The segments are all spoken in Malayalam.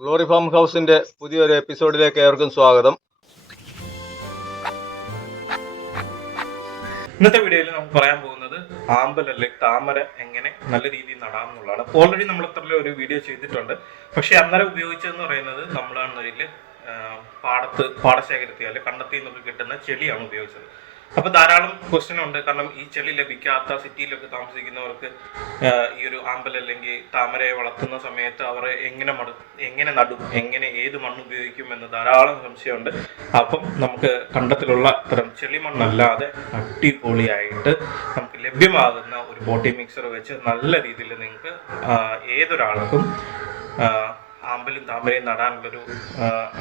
ഗ്ലോറി ഫാം ഹൗസിന്റെ പുതിയൊരു എപ്പിസോഡിലേക്ക് ഏവർക്കും സ്വാഗതം. ഇന്നത്തെ വീഡിയോയിൽ നമുക്ക് പറയാൻ പോകുന്നത് ആമ്പൽ അല്ലെങ്കിൽ താമര എങ്ങനെ നല്ല രീതിയിൽ നടാം എന്നുള്ളതാണ്. ഓൾറെഡി നമ്മൾ അത്ര ഒരു വീഡിയോ ചെയ്തിട്ടുണ്ട്. പക്ഷെ അന്നേരം ഉപയോഗിച്ചതെന്ന് പറയുന്നത് നമ്മളാണെന്നതിൽ പാടശേഖരത്തിൽ അല്ലെങ്കിൽ കണ്ടെത്തി നമുക്ക് കിട്ടുന്ന ചെളിയാണ് ഉപയോഗിച്ചത്. അപ്പൊ ധാരാളം ക്വസ്റ്റ്യൻ ഉണ്ട്. കാരണം ഈ ചെളി ലഭിക്കാത്ത സിറ്റിയിലൊക്കെ താമസിക്കുന്നവർക്ക് ഈ ഒരു ആമ്പൽ അല്ലെങ്കിൽ താമരയെ വളർത്തുന്ന സമയത്ത് അവർ എങ്ങനെ നടും, ഏത് മണ്ണ് ഉപയോഗിക്കും എന്ന് ധാരാളം സംശയമുണ്ട്. അപ്പം നമുക്ക് കണ്ടത്തിലുള്ള ഇത്തരം ചെളിമണ്ണല്ലാതെ അടിപൊളിയായിട്ട് നമുക്ക് ലഭ്യമാകുന്ന ഒരു പോട്ടി മിക്സർ വെച്ച് നല്ല രീതിയിൽ നിങ്ങൾക്ക് ഏതൊരാൾക്കും ആമ്പലും താമരയും നടാനുള്ളൊരു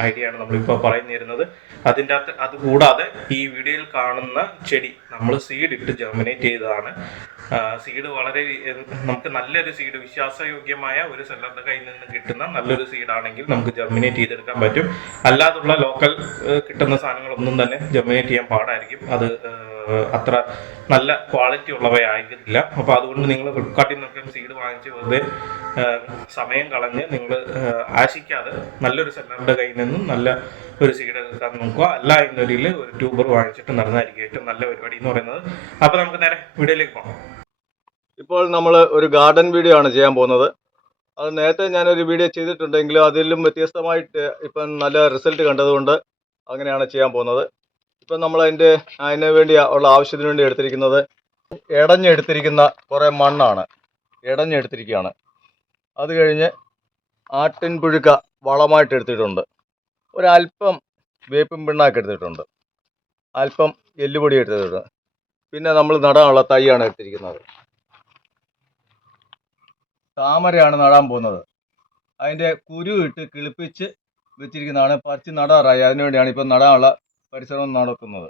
ഐഡിയ ആണ് നമ്മളിപ്പോൾ പറഞ്ഞു തരുന്നത്. അതിൻ്റെ അകത്ത് അതുകൂടാതെ ഈ വീഡിയോയിൽ കാണുന്ന ചെടി നമ്മൾ സീഡ് ഇട്ട് ജെർമിനേറ്റ് ചെയ്തതാണ്. സീഡ് വളരെ നമുക്ക് നല്ലൊരു സീഡ്, വിശ്വാസയോഗ്യമായ ഒരു സെല്ലറുടെ കയ്യിൽ നിന്ന് കിട്ടുന്ന നല്ലൊരു സീഡാണെങ്കിൽ നമുക്ക് ജെർമിനേറ്റ് ചെയ്തെടുക്കാൻ പറ്റും. അല്ലാതുള്ള ലോക്കൽ കിട്ടുന്ന സാധനങ്ങളൊന്നും തന്നെ ജെർമിനേറ്റ് ചെയ്യാൻ പാടായിരിക്കും. അത് അത്ര നല്ല ക്വാളിറ്റി ഉള്ളവയായിരിക്കില്ല. അപ്പോൾ അതുകൊണ്ട് നിങ്ങൾ ഫ്ലിപ്കാർട്ടിൽ നിന്നൊക്കെ സീഡ് വാങ്ങിച്ച് വെറുതെ സമയം കളഞ്ഞ് നിങ്ങൾ ആശിക്കാതെ നല്ലൊരു സെല്ലറുടെ കയ്യിൽ നിന്നും നല്ല ഒരു സീഡ് എടുക്കാൻ നോക്കുക. അല്ല എന്നൊരിൽ ഒരു ട്യൂബർ വാങ്ങിച്ചിട്ട് നടന്നായിരിക്കും ഏറ്റവും നല്ല പരിപാടി എന്ന് പറയുന്നത്. അപ്പോൾ നമുക്ക് നേരെ വീഡിയോയിലേക്ക് പോകാം. ഇപ്പോൾ നമ്മൾ ഒരു ഗാർഡൻ വീഡിയോ ആണ് ചെയ്യാൻ പോകുന്നത്. അത് നേരത്തെ ഞാനൊരു വീഡിയോ ചെയ്തിട്ടുണ്ടെങ്കിലും അതിലും വ്യത്യസ്തമായിട്ട് ഇപ്പം നല്ല റിസൾട്ട് കണ്ടതുകൊണ്ട് അങ്ങനെയാണ് ചെയ്യാൻ പോകുന്നത്. ഇപ്പം നമ്മൾ അതിന് വേണ്ടി ഉള്ള ആവശ്യത്തിന് വേണ്ടി എടുത്തിരിക്കുന്നത് ഇടഞ്ഞെടുത്തിരിക്കുന്ന കുറേ മണ്ണാണ്. ഇടഞ്ഞെടുത്തിരിക്കുകയാണ്. അത് കഴിഞ്ഞ് ആട്ടിൻ പുഴുക്ക വളമായിട്ട് എടുത്തിട്ടുണ്ട്. ഒരല്പം വേപ്പും പിണ്ണാക്ക് എടുത്തിട്ടുണ്ട്. അല്പം എല്ലുപൊടി എടുത്തിട്ടുണ്ട്. പിന്നെ നമ്മൾ നടാനുള്ള തൈയാണ് എടുത്തിരിക്കുന്നത്. താമരയാണ് നടാൻ പോകുന്നത്. അതിൻ്റെ കുരു ഇട്ട് കിളിപ്പിച്ച് വെച്ചിരിക്കുന്നതാണ്. പറിച്ച് നടാറായി. അതിനുവേണ്ടിയാണ് ഇപ്പം നടാനുള്ള പരിശ്രമം നടത്തുന്നത്.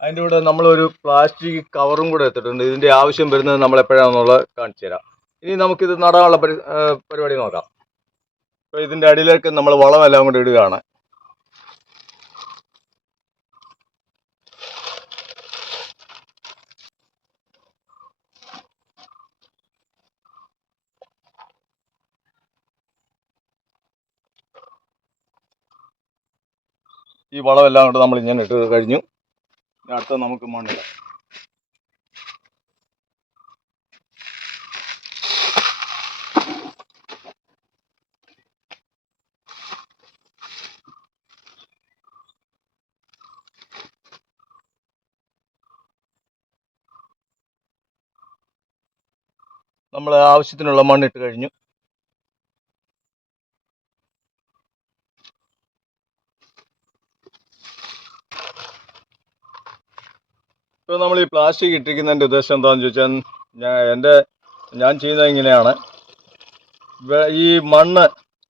അതിൻ്റെ കൂടെ നമ്മളൊരു പ്ലാസ്റ്റിക് കവറും കൂടെ എടുത്തിട്ടുണ്ട്. ഇതിൻ്റെ ആവശ്യം വരുന്നത് നമ്മൾ എപ്പോഴാണെന്നുള്ളത് കാണിച്ചു തരാം. ഇനി നമുക്കിത് നടാനുള്ള പരിപാടി നോക്കാം. ഇപ്പോൾ ഇതിൻ്റെ അടിയിലേക്ക് നമ്മൾ വളമെല്ലാം കൂടെ ഇടുകയാണ്. ഈ വളമെല്ലാം കൊണ്ട് നമ്മൾ ഇങ്ങനെ ഇട്ട് കഴിഞ്ഞു. അടുത്ത നമുക്ക് മണ്ണിടാം. നമ്മൾ ആവശ്യത്തിനുള്ള മണ്ണിട്ട് കഴിഞ്ഞു. ഇപ്പോൾ നമ്മൾ ഈ പ്ലാസ്റ്റിക് ഇട്ടിരിക്കുന്നതിൻ്റെ ഉദ്ദേശം എന്താണെന്ന് ചോദിച്ചാൽ ഞാൻ ചെയ്യുന്നത് ഇങ്ങനെയാണ്. ഈ മണ്ണ്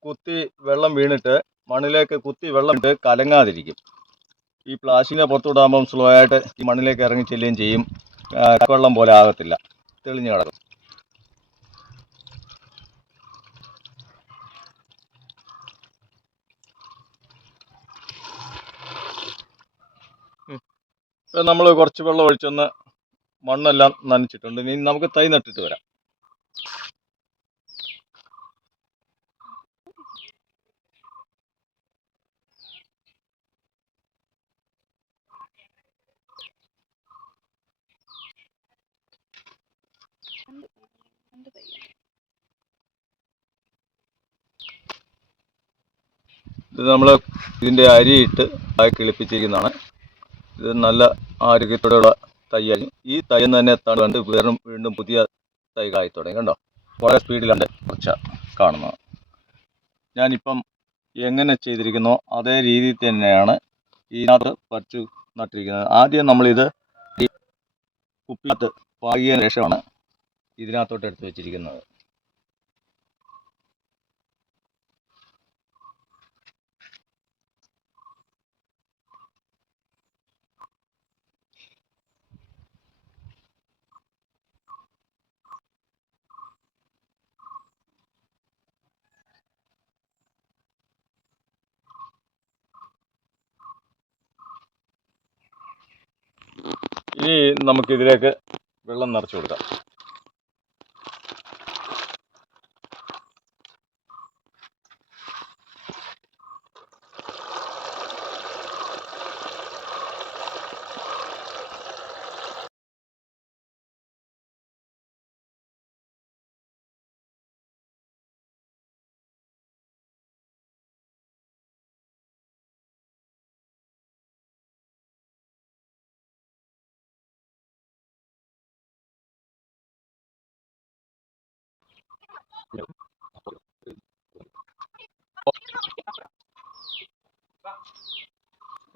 കുത്തി വെള്ളം വീണിട്ട് മണ്ണിലേക്ക് കുത്തി വെള്ളം ഇട്ട് കലങ്ങാതിരിക്കും. ഈ പ്ലാസ്റ്റിക്കിനെ പുറത്തുവിടാകുമ്പം സ്ലോ ആയിട്ട് ഈ മണ്ണിലേക്ക് ഇറങ്ങി ചെല്ലുകയും ചെയ്യും. വെള്ളം പോലെ ആകത്തില്ല, തെളിഞ്ഞു കിടക്കും. നമ്മൾ കുറച്ച് വെള്ളം ഒഴിച്ചൊന്ന് മണ്ണെല്ലാം നനച്ചിട്ടുണ്ട്. ഇനി നമുക്ക് തൈ നട്ടിട്ട് വരാം. ഇത് നമ്മൾ ഇതിൻ്റെ അരിയിട്ട് കിളിപ്പിച്ചിരിക്കുന്നതാണ്. ഇത് നല്ല ആരോഗ്യത്തോടെയുള്ള തൈയായി. ഈ തൈ തന്നെ കണ്ട് വീണ്ടും പുതിയ തൈകളായി തുടങ്ങി. കണ്ടോ, വളരെ സ്പീഡിലുണ്ട് കുറച്ച് കാണുന്നത്. ഞാനിപ്പം എങ്ങനെ ചെയ്തിരിക്കുന്നോ അതേ രീതിയിൽ തന്നെയാണ് ഇതിനകത്ത് പറിച്ചു നട്ടിരിക്കുന്നത്. ആദ്യം നമ്മളിത് ഈ കുപ്പിനകത്ത് പാകിയതിനു ശേഷമാണ് ഇതിനകത്തോട്ട് എടുത്ത് വെച്ചിരിക്കുന്നത്. ഇനി നമുക്കിതിലേക്ക് വെള്ളം നിറച്ചു കൊടുക്കാം.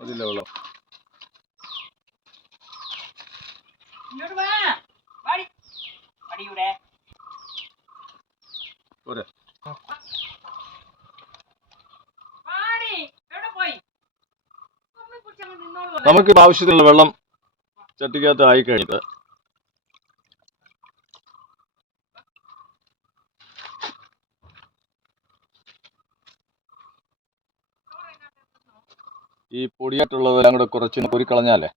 അതില്ല വെള്ളം. പോരെ. നമുക്കിപ്പോൾ ആവശ്യത്തിനുള്ള വെള്ളം ചട്ടിക്കകത്ത് ആയി കഴിഞ്ഞിട്ട് ഈ പൊടിയായിട്ടുള്ളതെല്ലാം കൂടെ കുറച്ച് കോരിക്കളഞ്ഞാലേ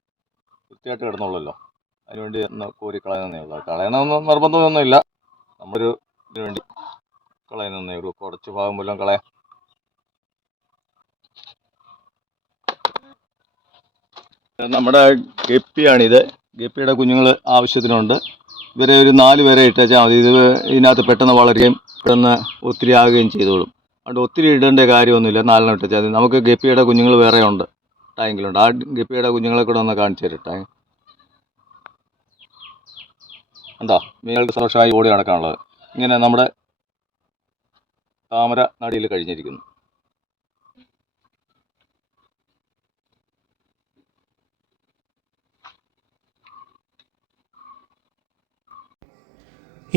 വൃത്തിയായിട്ട് കിടന്നുള്ളല്ലോ. അതിനുവേണ്ടി ഒന്ന് കോരിക്കളയുന്നേ ഉള്ളൂ. കളയണമെന്ന് നിർബന്ധമൊന്നുമില്ല. നമ്മളൊരു ഇതിനു വേണ്ടി കളയുന്നേ ഉള്ളൂ. കുറച്ച് ഭാഗം പോലും കളയാം. നമ്മുടെ ഗപ്പിയാണിത്. ഗപ്പിയുടെ കുഞ്ഞുങ്ങൾ ആവശ്യത്തിനുണ്ട്. ഇവരെ ഒരു 4 പേരെ ഇട്ടേച്ചാൽ മതി. ഇതിനകത്ത് പെട്ടെന്ന് വളരുകയും പെട്ടെന്ന് ഒത്തിരി ആകുകയും ചെയ്തോളും. അതുകൊണ്ട് ഒത്തിരി ഇടേണ്ട കാര്യമൊന്നുമില്ല. 4 ഇട്ടേച്ചാൽ മതി. നമുക്ക് ഗപ്പിയുടെ കുഞ്ഞുങ്ങൾ വേറെ ഉണ്ട്, ടാങ്കിലുണ്ട്. ആ ഗപ്പിയുടെ കുഞ്ഞുങ്ങളെ കൂടെ ഒന്ന് കാണിച്ചു തരട്ടെ. എന്താ മീനുകൾക്ക് സന്തോഷമായി ഓടി നടക്കാനുള്ളത്. ഇങ്ങനെ നമ്മുടെ താമര നടിയിൽ കഴിഞ്ഞിരിക്കുന്നു.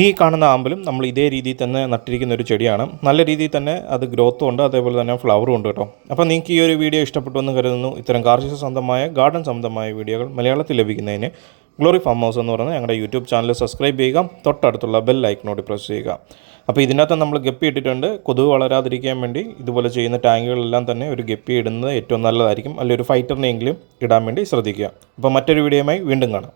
ഈ കാണുന്ന ആമ്പലും നമ്മൾ ഇതേ രീതിയിൽ തന്നെ നട്ടിരിക്കുന്ന ഒരു ചെടിയാണ്. നല്ല രീതിയിൽ തന്നെ അത് ഗ്രോത്തും ഉണ്ട്, അതേപോലെ തന്നെ ഫ്ലവറും ഉണ്ട് കേട്ടോ. അപ്പോൾ നിങ്ങൾക്ക് ഈ ഒരു വീഡിയോ ഇഷ്ടപ്പെട്ടു എന്ന് കരുതുന്നു. ഇത്തരം കാർഷിക സംബന്ധമായ ഗാർഡൻ സംബന്ധമായ വീഡിയോകൾ മലയാളത്തിൽ ലഭിക്കുന്നതിന് ഗ്ലോറി ഫാം ഹൗസ് എന്ന് പറയുന്ന ഞങ്ങളുടെ യൂട്യൂബ് ചാനൽ സബ്സ്ക്രൈബ് ചെയ്യുക. തൊട്ടടുത്തുള്ള ബെൽ ഐക്കണോട് പ്രസ് ചെയ്യുക. അപ്പോൾ ഇതിനകത്ത് നമ്മൾ ഗപ്പി ഇട്ടിട്ടുണ്ട്. കൊതുക് വളരാതിരിക്കാൻ വേണ്ടി ഇതുപോലെ ചെയ്യുന്ന ടാങ്കുകളെല്ലാം തന്നെ ഒരു ഗപ്പി ഇടുന്നത് ഏറ്റവും നല്ലതായിരിക്കും. അല്ലെങ്കിൽ ഒരു ഫൈറ്ററിനെയെങ്കിലും ഇടാൻ വേണ്ടി ശ്രദ്ധിക്കുക. അപ്പോൾ മറ്റൊരു വീഡിയോയുമായി വീണ്ടും കാണാം.